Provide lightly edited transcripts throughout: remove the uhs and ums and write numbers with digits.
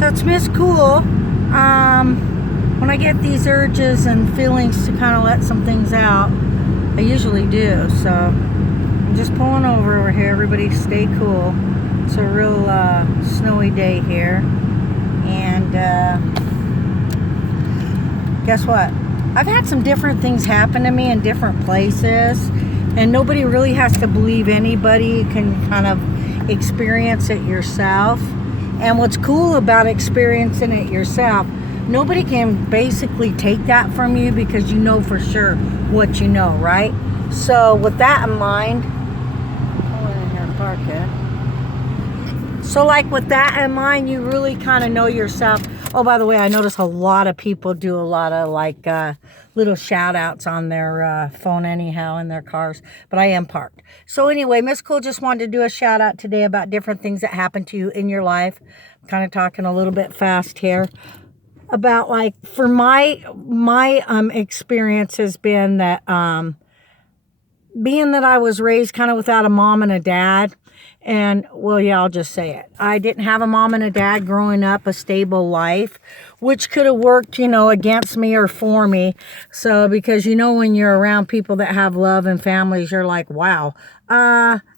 So it's Miss Cool. When I get these urges and feelings to kind of let some things out, I usually do. So I'm just pulling over here. Everybody stay cool. It's a real snowy day here. And guess what? I've had some different things happen to me in different places. And nobody really has to believe anybody. You can kind of experience it yourself. And what's cool about experiencing it yourself, nobody can basically take that from you because you know for sure what you know, right? So with that in mind, pull in here and park it. So like with that in mind, you really kind of know yourself. Oh, by the way, I notice a lot of people do a lot of like little shout outs on their phone anyhow in their cars, but I am parked. So anyway, Miss Cool just wanted to do a shout out today about different things that happen to you in your life. I'm kind of talking a little bit fast here about like for my experience has been that being that I was raised kind of without a mom and a dad. And, well, yeah, I'll just say it. I didn't have a mom and a dad growing up, a stable life, which could have worked, you know, against me or for me. So, because, you know, when you're around people that have love and families, you're like, wow,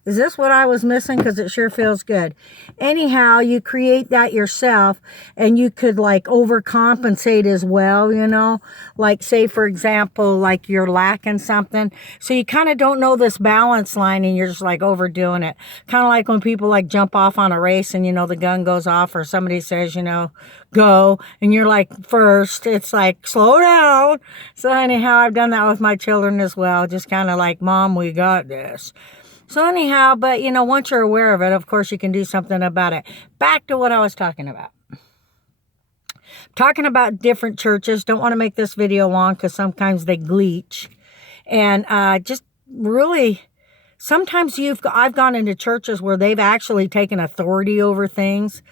is this what I was missing? Because it sure feels good. Anyhow, you create that yourself and you could like overcompensate as well, you know, like say, for example, like you're lacking something. So you kind of don't know this balance line and you're just like overdoing it. Kind of like when people like jump off on a race and, you know, the gun goes off or somebody says, you know, go and you're like first, it's like slow down. So anyhow, I've done that with my children as well. Just kind of like, Mom, we got this. So anyhow, but you know, once you're aware of it, of course you can do something about it. Back to what I was talking about. Talking about different churches. Don't want to make this video long because sometimes they glitch. And just really, sometimes I've gone into churches where they've actually taken authority over things.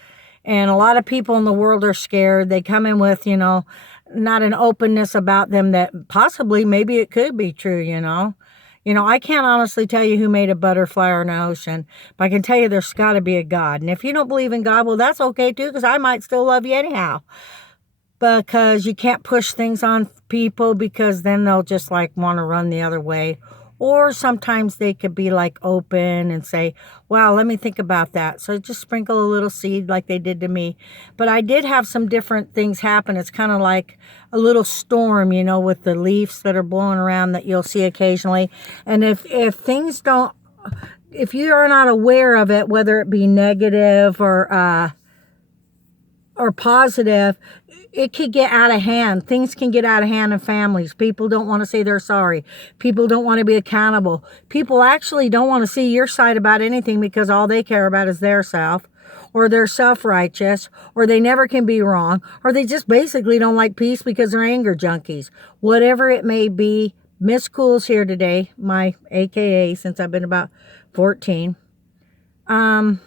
And a lot of people in the world are scared. They come in with, you know, not an openness about them that possibly maybe it could be true, you know. You know, I can't honestly tell you who made a butterfly or an ocean, but I can tell you there's got to be a God. And if you don't believe in God, well, that's okay too, because I might still love you anyhow. Because you can't push things on people because then they'll just like want to run the other way. Or sometimes they could be like open and say, wow, let me think about that. So just sprinkle a little seed like they did to me. But I did have some different things happen. It's kind of like a little storm, you know, with the leaves that are blowing around that you'll see occasionally. And if things don't, if you are not aware of it, whether it be negative or positive, it could get out of hand. Things can get out of hand in families. People don't want to say they're sorry. People don't want to be accountable. People actually don't want to see your side about anything because all they care about is their self, or they're self-righteous, or they never can be wrong, or they just basically don't like peace because they're anger junkies. Whatever it may be, Miss Cool's here today, my AKA since I've been about 14. Trying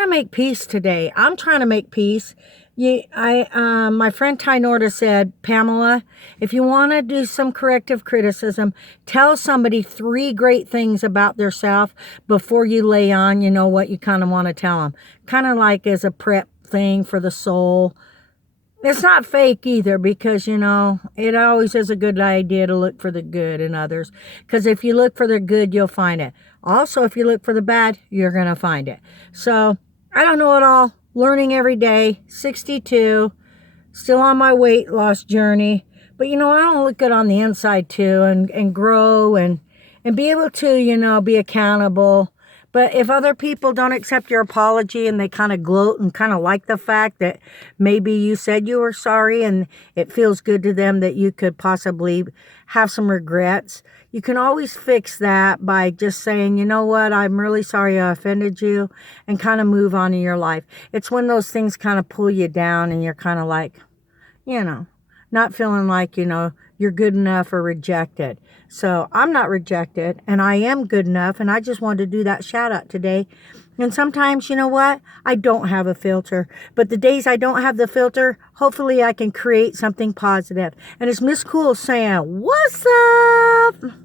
to make peace today. I'm trying to make peace. My friend Ty Norda said, Pamela, if you want to do some corrective criticism, tell somebody 3 great things about theirself before you lay on, you know, what you kind of want to tell them. Kind of like as a prep thing for the soul. It's not fake either because, you know, it always is a good idea to look for the good in others. Because if you look for the good, you'll find it. Also, if you look for the bad, you're going to find it. So, I don't know it all. Learning every day. 62. Still on my weight loss journey. But, you know, I want to look good on the inside too and grow and be able to, you know, be accountable. But if other people don't accept your apology and they kind of gloat and kind of like the fact that maybe you said you were sorry and it feels good to them that you could possibly have some regrets, you can always fix that by just saying, you know what, I'm really sorry I offended you, and kind of move on in your life. It's when those things kind of pull you down and you're kind of like, you know, not feeling like, you know, you're good enough or rejected. So I'm not rejected and I am good enough, and I just wanted to do that shout out today. And sometimes, you know what? I don't have a filter, but the days I don't have the filter, hopefully I can create something positive. And it's Miss Cool saying, what's up?